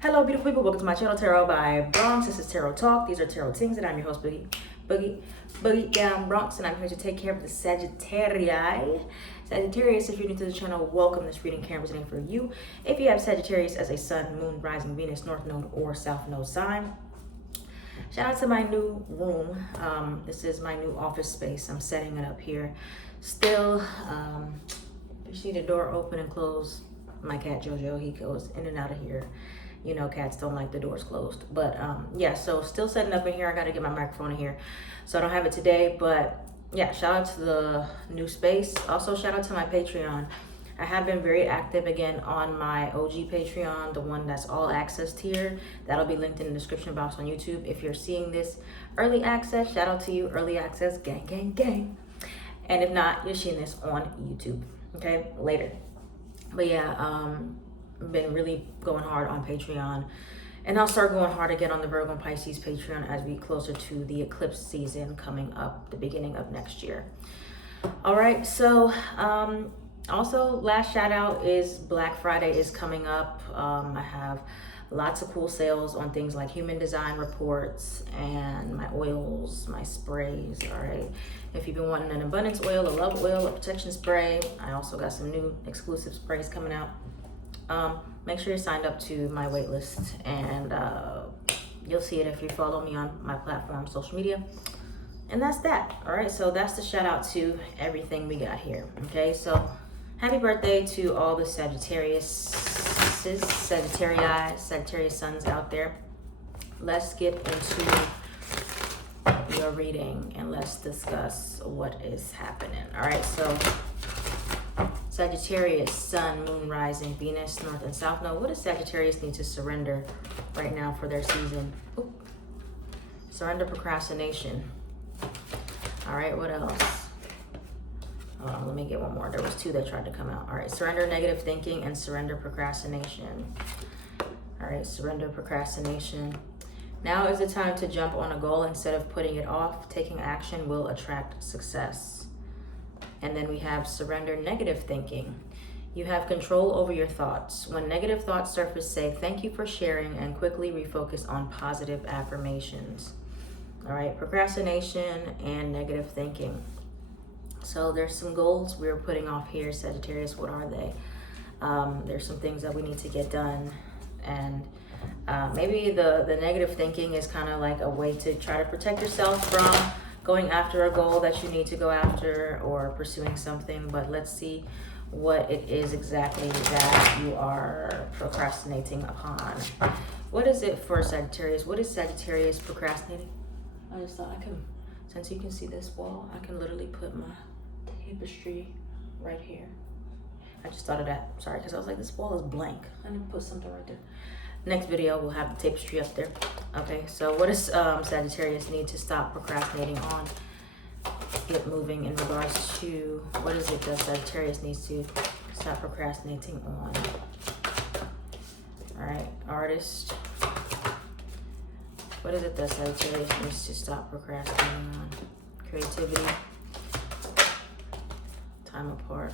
Hello, beautiful people. Welcome to my channel, Tarot by Bronx. This is Tarot Talk. These are Tarot Things, and I'm your host, Boogie Down Bronx, and I'm here to take care of the Sagittarius. Sagittarius, if you're new to the channel, welcome. This reading can resonate for you. If you have Sagittarius as a Sun, Moon, Rising, Venus, North Node, or South Node sign, shout out to my new room. This is my new office space. I'm setting it up here. Still, you see the door open and close. My cat Jojo, he goes in and out of here. You know, cats don't like the doors closed. But yeah, so still setting up in here. I got to get my microphone in here. So I don't have it today. But yeah, shout out to the new space. Also, shout out to my Patreon. I have been very active again on my OG Patreon, the one that's all access tier. That'll be linked in the description box on YouTube. If you're seeing this early access, shout out to you, early access, gang, gang, gang. And if not, you're seeing this on YouTube, okay, later. But yeah, been really going hard on Patreon, and I'll start going hard again on the Virgo and Pisces Patreon as we closer to the eclipse season coming up the beginning of next year. All right, so also last shout out is Black Friday is coming up. I have lots of cool sales on things like human design reports and my oils, my sprays. All right, if you've been wanting an abundance oil, a love oil, a protection spray, I also got some new exclusive sprays coming out. Make sure you're signed up to my wait list, and you'll see it if you follow me on my platform, social media. And that's that. All right, so that's the shout out to everything we got here. Okay, so happy birthday to all the Sagittarius sons out there. Let's get into your reading and let's discuss what is happening. All right, so Sagittarius, Sun, Moon, Rising, Venus, North and South Node. What does Sagittarius need to surrender right now for their season? Ooh. Surrender procrastination. All right, what else? Hold on, let me get one more. There was two that tried to come out. All right, surrender negative thinking and surrender procrastination. All right, surrender procrastination. Now is the time to jump on a goal instead of putting it off. Taking action will attract success. And then we have surrender negative thinking. You have control over your thoughts. When negative thoughts surface, say thank you for sharing and quickly refocus on positive affirmations. All right, procrastination and negative thinking. So there's some goals we're putting off here, Sagittarius. What are they? There's some things that we need to get done. And maybe the negative thinking is kind of like a way to try to protect yourself from going after a goal that you need to go after or pursuing something. But let's see what it is exactly that you are procrastinating upon. What is it for Sagittarius? What is Sagittarius procrastinating? I just thought I can, since you can see this wall, I can literally put my tapestry right here. I just thought of that, sorry, because I was like, this wall is blank. I need to put something right there. Next video, we'll have the tapestry up there. Okay, so what does Sagittarius need to stop procrastinating on? Get moving in regards to, what is it that Sagittarius needs to stop procrastinating on? All right, artist. What is it that Sagittarius needs to stop procrastinating on? Creativity. Time apart.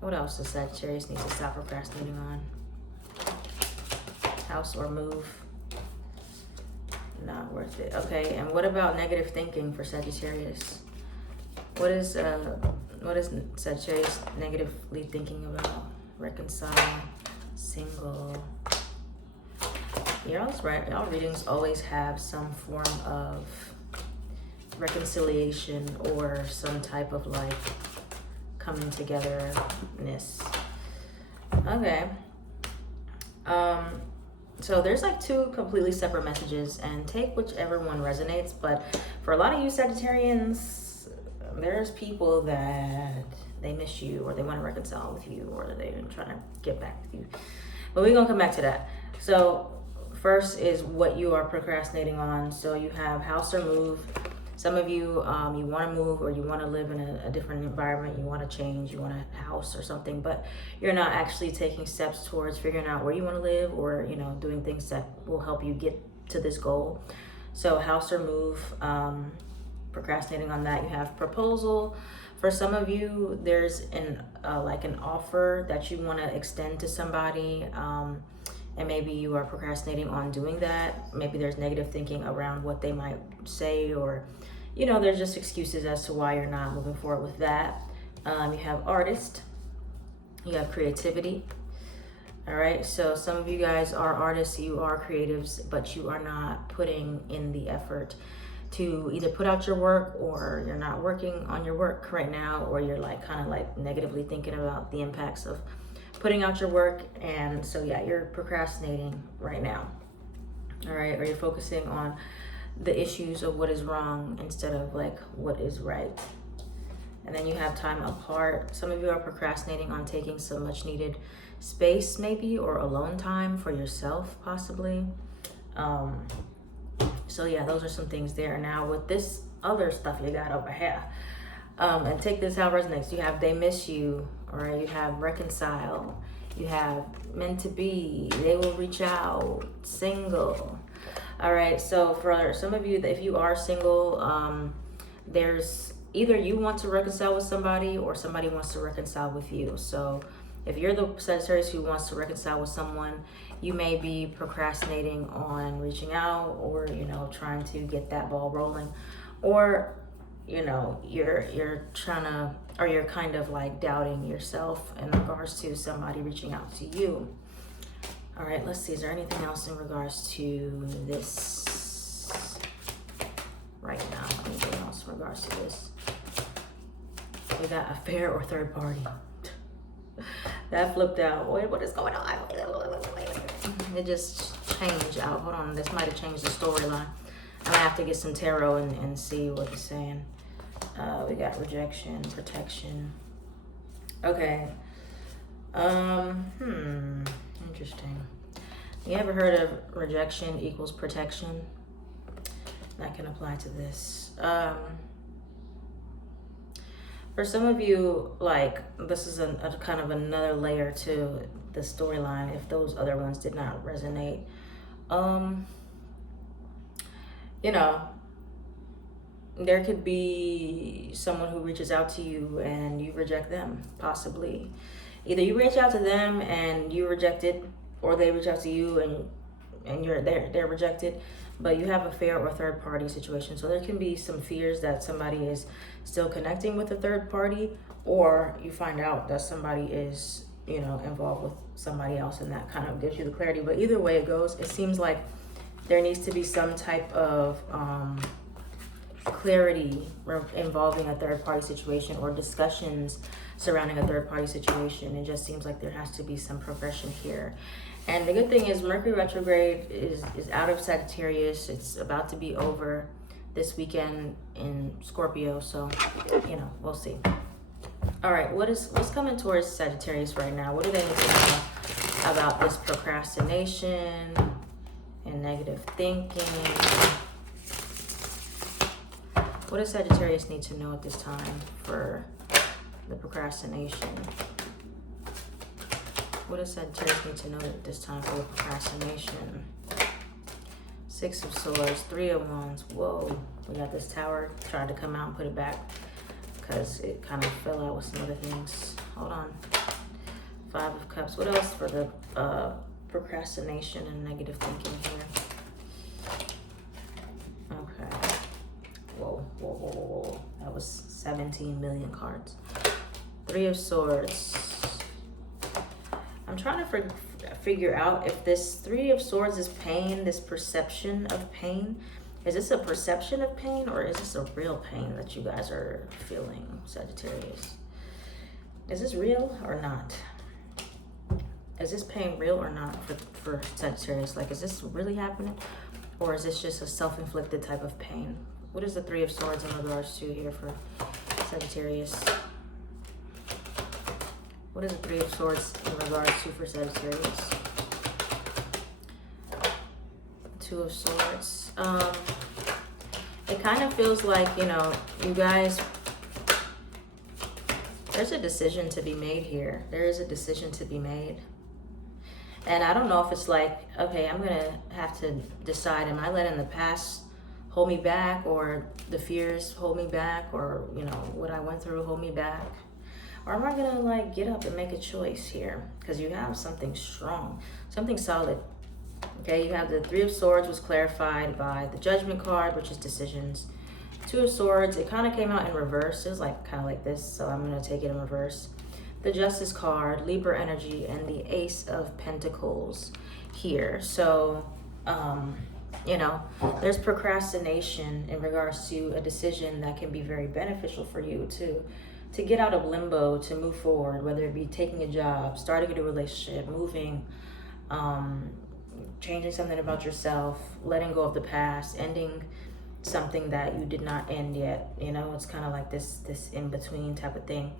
What else does Sagittarius need to stop procrastinating on? House or move. Not worth it. Okay, and what about negative thinking for Sagittarius? What is Sagittarius negatively thinking about? Reconcile, single. Y'all's right. Y'all readings always have some form of reconciliation or some type of like coming togetherness. Okay. So there's like two completely separate messages, and take whichever one resonates. But for a lot of you Sagittarians, there's people that they miss you or they want to reconcile with you or they're trying to get back with you. But we're going to come back to that. So first is what you are procrastinating on. So you have house or move. Some of you, you want to move or you want to live in a different environment. You want to change, you want a house or something, but you're not actually taking steps towards figuring out where you want to live or, you know, doing things that will help you get to this goal. So house or move, procrastinating on that. You have proposal. For some of you, there's like an offer that you want to extend to somebody. and maybe you are procrastinating on doing that. Maybe there's negative thinking around what they might say, or there's just excuses as to why you're not moving forward with that. You have artist, you have creativity. All right, so some of you guys are artists, you are creatives, but you are not putting in the effort to either put out your work, or you're not working on your work right now, or you're kind of negatively thinking about the impacts of putting out your work. And so yeah, you're procrastinating right now. All right, or you're focusing on the issues of what is wrong instead of what is right. And then you have time apart. Some of you are procrastinating on taking some much needed space, maybe, or alone time for yourself, possibly. So yeah, those are some things there. Now with this other stuff you got over here, and take this how it resonates. You have they miss you, all right? You have reconcile. You have meant to be. They will reach out. Single. All right. So for some of you, if you are single, there's either you want to reconcile with somebody, or somebody wants to reconcile with you. So if you're the Sagittarius who wants to reconcile with someone, you may be procrastinating on reaching out, or trying to get that ball rolling, or you're trying to, or you're kind of doubting yourself in regards to somebody reaching out to you. All right, let's see, is there anything else in regards to this right now? Anything else in regards to this? We got affair or third party. That flipped out. Wait, what is going on? It just changed out. Hold on, this might have changed the storyline. I'm gonna have to get some tarot and see what it's saying. We got rejection, protection. Okay. Interesting. You ever heard of rejection equals protection? That can apply to this. For some of you, this is a kind of another layer to the storyline, if those other ones did not resonate. There could be someone who reaches out to you and you reject them, possibly. Either you reach out to them and you reject it, or they reach out to you and they're rejected, but you have a fair or third party situation. So there can be some fears that somebody is still connecting with a third party, or you find out that somebody is, involved with somebody else, and that kind of gives you the clarity. But either way it goes, it seems like there needs to be some type of clarity involving a third party situation, or discussions surrounding a third party situation. It just seems like there has to be some progression here. And the good thing is Mercury retrograde is out of Sagittarius. It's about to be over this weekend in Scorpio. So, we'll see. All right, what's coming towards Sagittarius right now? What do they need to know about this procrastination and negative thinking? What does Sagittarius need to know at this time for the procrastination? What does Sagittarius need to know at this time for the procrastination? Six of Swords, Three of Wands. Whoa, we got this Tower. Tried to come out and put it back because it kind of fell out with some other things. Hold on. Five of Cups. What else for the procrastination and negative thinking here? Okay. Whoa. That was 17 million cards. Three of Swords. I'm trying to figure out if this Three of Swords is pain, this perception of pain. Is this a perception of pain, or is this a real pain that you guys are feeling, Sagittarius? Is this real or not? Is this pain real or not for Sagittarius? Is this really happening? Or is this just a self-inflicted type of pain? What is the Three of Swords in regards to here for Sagittarius? What is the Three of Swords in regards to for Sagittarius? Two of Swords. It kind of feels like, you guys, there's a decision to be made here. There is a decision to be made. And I don't know if it's okay, I'm going to have to decide, am I letting the past hold me back, or the fears hold me back, or, what I went through hold me back? Or am I gonna like get up and make a choice here? Because you have something strong, something solid. Okay, you have the Three of Swords was clarified by the Judgment card, which is decisions. Two of Swords, it kind of came out in reverse. It was like kind of like this, so I'm gonna take it in reverse. The Justice card, Libra energy, and the Ace of Pentacles here. So, you know, there's procrastination in regards to a decision that can be very beneficial for you to get out of limbo, to move forward, whether it be taking a job, starting a new relationship, moving, changing something about yourself, letting go of the past, ending something that you did not end yet. You know, it's kind of like this in between type of thing.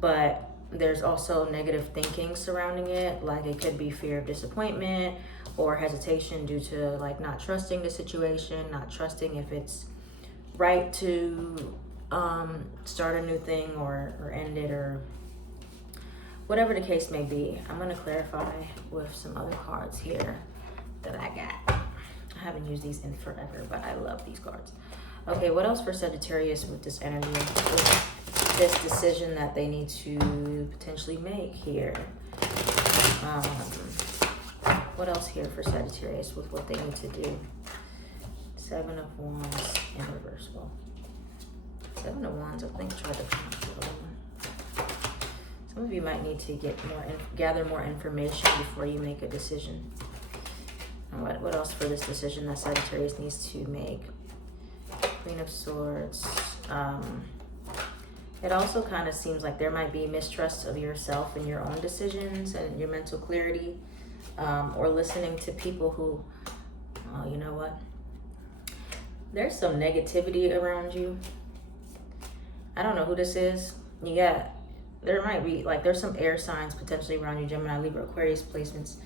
But there's also negative thinking surrounding it, like it could be fear of disappointment or hesitation due to like not trusting the situation, not trusting if it's right to start a new thing or end it, or whatever the case may be. I'm going to clarify with some other cards here that I got. I haven't used these in forever, but I love these cards. Okay, what else for Sagittarius with this energy? With this decision that they need to potentially make here. What else here for Sagittarius with what they need to do? Seven of Wands in reverse. Well, Seven of Wands, I think, tried to come out. Some of you might need to gather more information before you make a decision. What else for this decision that Sagittarius needs to make? Queen of Swords. It also kind of seems like there might be mistrust of yourself and your own decisions and your mental clarity, or listening to people who, oh, you know what? There's some negativity around you. I don't know who this is. There might be, like, there's some air signs potentially around you, Gemini, Libra, Aquarius placements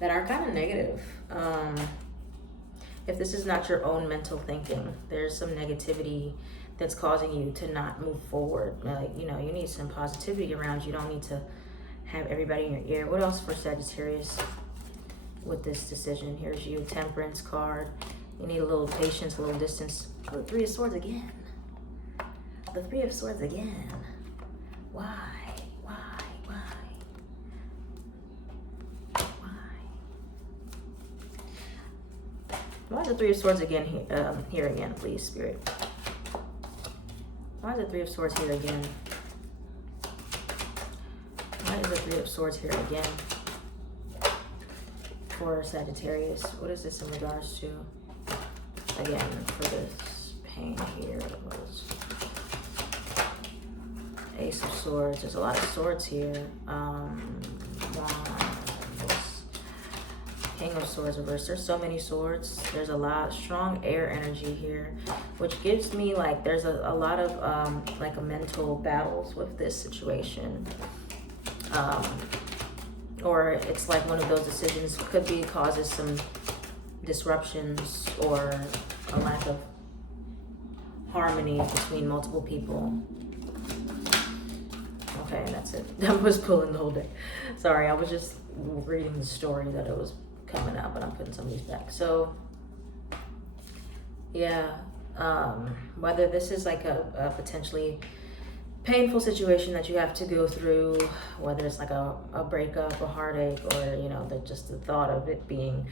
that are kind of negative. If this is not your own mental thinking, there's some negativity that's causing you to not move forward. Like, you know, you need some positivity around you. You don't need to have everybody in your ear. What else for Sagittarius with this decision? Here's you, Temperance card. You need a little patience, a little distance. The Three of Swords again. The Three of Swords again. Why? Why is the Three of Swords again here again, please, Spirit? Why is the Three of Swords here again? Why is the Three of Swords here again for Sagittarius? What is this in regards to? Again, for this pain here, it was Ace of Swords. There's a lot of swords here. King of Swords reversed. There's so many swords. There's a lot strong air energy here, which gives me like there's a lot of like a mental battles with this situation, or it's like one of those decisions could be causes some disruptions or a lack of harmony between multiple people. Okay, that's it. I was pulling the whole day. Sorry, I was just reading the story that it was coming out, but I'm putting some of these back. So yeah, whether this is like a potentially painful situation that you have to go through, whether it's like a breakup, a heartache, or you know, just the thought of it being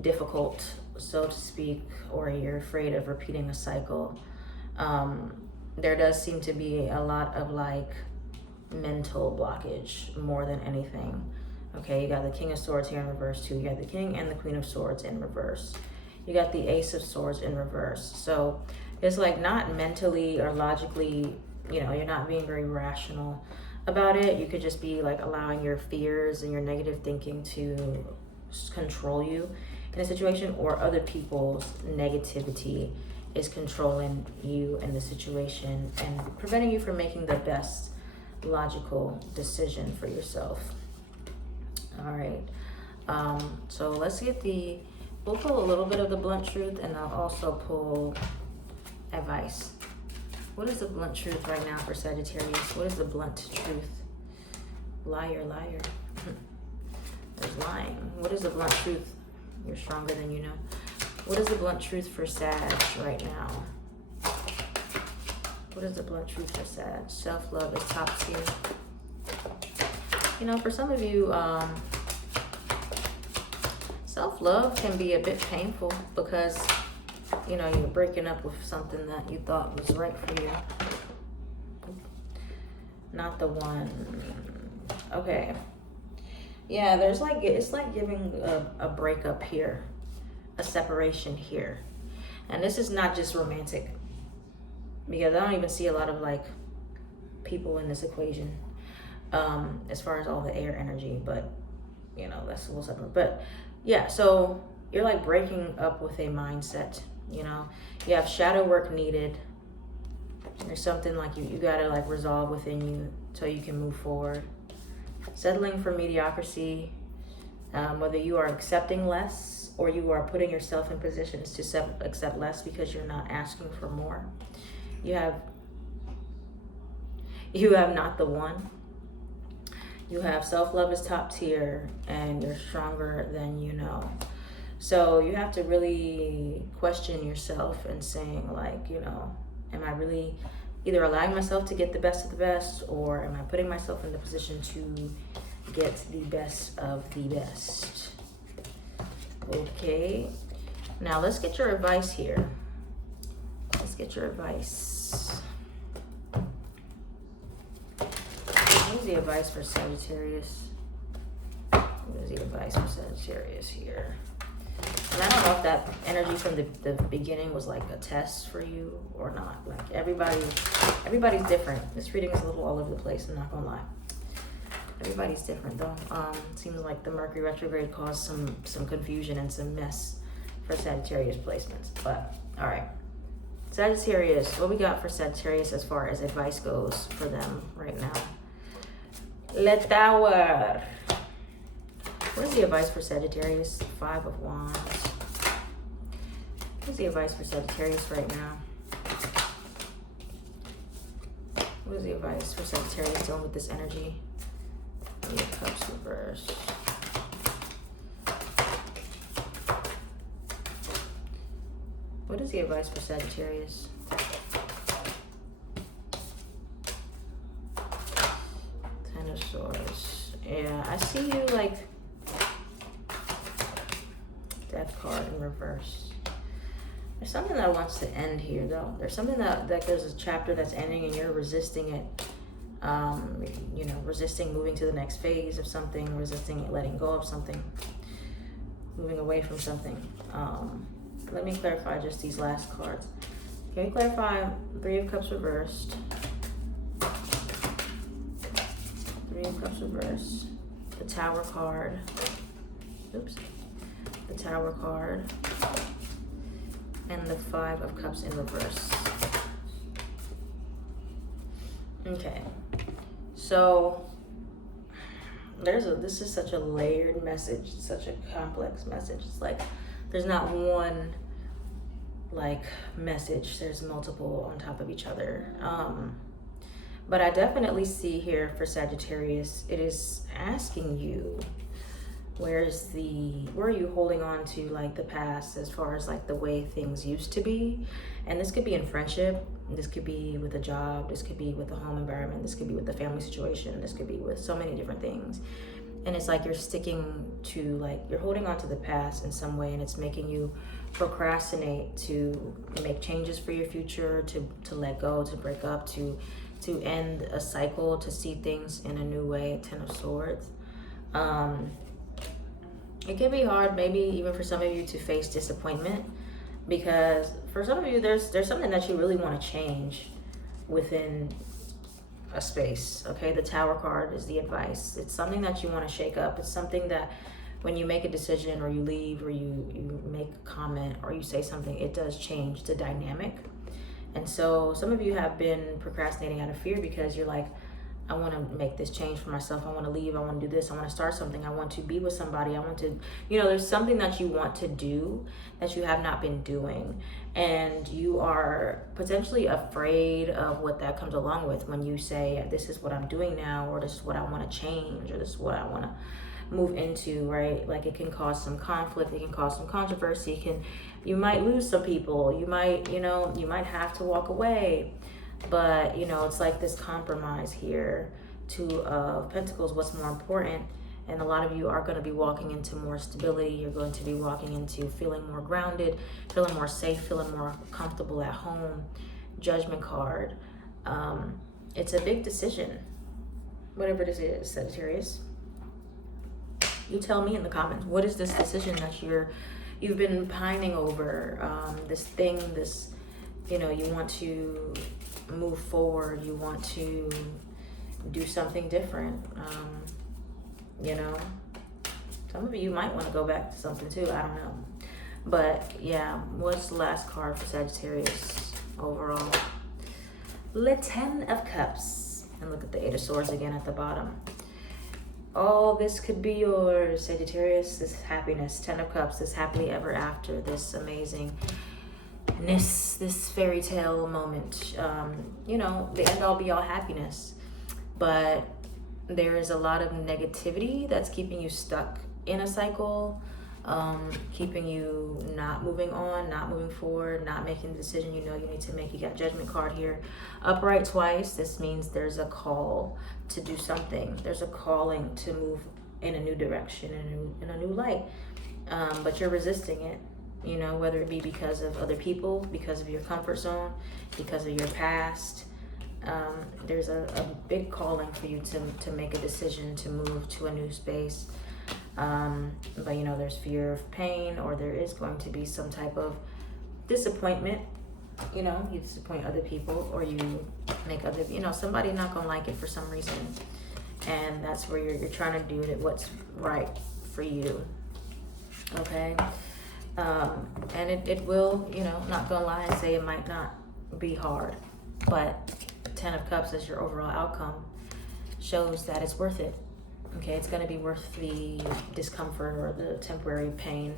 difficult, so to speak, or you're afraid of repeating a cycle, there does seem to be a lot of like mental blockage more than anything. Okay, you got the King of Swords here in reverse too. You got the King and the Queen of Swords in reverse. You got the Ace of Swords in reverse. So it's like not mentally or logically, you know, you're not being very rational about it. You could just be like allowing your fears and your negative thinking to control you in a situation, or other people's negativity is controlling you in the situation and preventing you from making the best logical decision for yourself. All right, so let's get we'll pull a little bit of the blunt truth, and I'll also pull advice. What is the blunt truth right now for Sagittarius? What is the blunt truth? Liar, liar. There's lying. What is the blunt truth? You're stronger than you know. What is the blunt truth for Sag right now? What is the blunt truth for Sag? Self-love is top tier. You know, for some of you, self-love can be a bit painful because, you know, you're breaking up with something that you thought was right for you. Not the one. Okay. Yeah, there's like, it's like giving a breakup here, a separation here. And this is not just romantic, because I don't even see a lot of like people in this equation, as far as all the air energy, but you know, that's a little separate. But yeah, so you're like breaking up with a mindset, you know, you have shadow work needed. There's something like you gotta like resolve within you so you can move forward. Settling for mediocrity, whether you are accepting less or you are putting yourself in positions to accept less because you're not asking for more. You have not the one. You have self-love is top tier and you're stronger than you know. So you have to really question yourself and saying like, you know, am I really either allowing myself to get the best of the best, or am I putting myself in the position to get the best of the best? Okay. Now let's get your advice here. Let's get your advice. What is the advice for Sagittarius? What is the advice for Sagittarius here? And I don't know if that energy from the beginning was like a test for you or not. Like everybody's different. This reading is a little all over the place, I'm not gonna lie. Everybody's different though. Seems like the Mercury retrograde caused some confusion and some mess for Sagittarius placements. But all right, Sagittarius, what we got for Sagittarius as far as advice goes for them right now? Le Tower. What is the advice for Sagittarius? 5 of Wands. What is the advice for Sagittarius right now? What is the advice for Sagittarius dealing with this energy? 3 of Cups reversed. What is the advice for Sagittarius? 10 of Swords. Yeah, I see you like Death card in reverse. There's something that wants to end here though. There's something that there's a chapter that's ending and you're resisting it. You know, resisting moving to the next phase of something, resisting letting go of something, moving away from something. Let me clarify just these last cards. Can we clarify 3 of Cups reversed? 3 of Cups reversed. The Tower card. Oops. The Tower card. And the 5 of Cups in reverse. Okay. So this is such a layered message, such a complex message. It's like there's not one like message, there's multiple on top of each other. But I definitely see here for Sagittarius, it is asking you, where are you holding on to like the past as far as like the way things used to be? And this could be in friendship, this could be with a job, this could be with the home environment, this could be with the family situation, this could be with so many different things. And it's like you're sticking to like, you're holding on to the past in some way, and it's making you procrastinate to make changes for your future, to let go, to break up, to end a cycle, to see things in a new way. 10 of Swords. It can be hard, maybe even for some of you, to face disappointment, because for some of you, there's something that you really want to change within a space. Okay, the Tower card is the advice. It's something that you want to shake up. It's something that when you make a decision, or you leave, or you make a comment, or you say something, it does change the dynamic. And so some of you have been procrastinating out of fear because you're like, I want to make this change for myself. I want to leave. I want to do this. I want to start something. I want to be with somebody. I want to, you know, there's something that you want to do that you have not been doing. And you are potentially afraid of what that comes along with when you say, this is what I'm doing now, or this is what I want to change, or this is what I want to move into, right? Like it can cause some conflict. It can cause some controversy. You might lose some people. You might have to walk away. But, you know, it's like this compromise here Two of Pentacles, what's more important? And a lot of you are going to be walking into more stability. You're going to be walking into feeling more grounded, feeling more safe, feeling more comfortable at home. Judgment card. It's a big decision. Whatever this is, Sagittarius. You tell me in the comments, what is this decision that you've been pining over? This thing, this, you know, you want to move forward. You want to do something different. You know, some of you might want to go back to something too. I don't know. But yeah, what's the last card for Sagittarius overall? The 10 of Cups. And look at the 8 of Swords again at the bottom. All this could be yours, Sagittarius. This happiness, 10 of Cups, this happily ever after, this amazingness, this fairy tale moment. You know, the end all be all happiness. But there is a lot of negativity that's keeping you stuck in a cycle, keeping you not moving on, not moving forward, not making the decision you know you need to make. You got Judgment card here. Upright twice. This means there's a call to do something. There's a calling to move in a new direction, in a new light. But you're resisting it, you know, whether it be because of other people, because of your comfort zone, because of your past. There's a big calling for you to make a decision to move to a new space. But you know, there's fear of pain, or there is going to be some type of disappointment. You know, you disappoint other people, or you make other, you know, somebody not gonna like it for some reason. And that's where you're trying to do it, what's right for you. Okay. And it will, you know, not gonna lie and say it might not be hard, but 10 of Cups as your overall outcome shows that it's worth it. Okay, it's going to be worth the discomfort or the temporary pain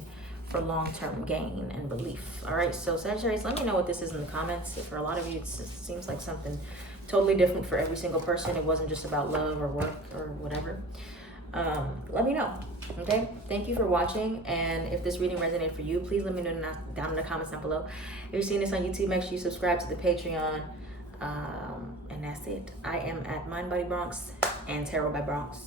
for long-term gain and relief. All right, so Sagittarius, let me know what this is in the comments. For a lot of you, it seems like something totally different for every single person. It wasn't just about love or work or whatever. Let me know. Okay, thank you for watching. And if this reading resonated for you, please let me know down in the comments down below. If you're seeing this on YouTube, make sure you subscribe to the Patreon. And that's it. I am at Mind Body Bronx and Tarot by Bronx.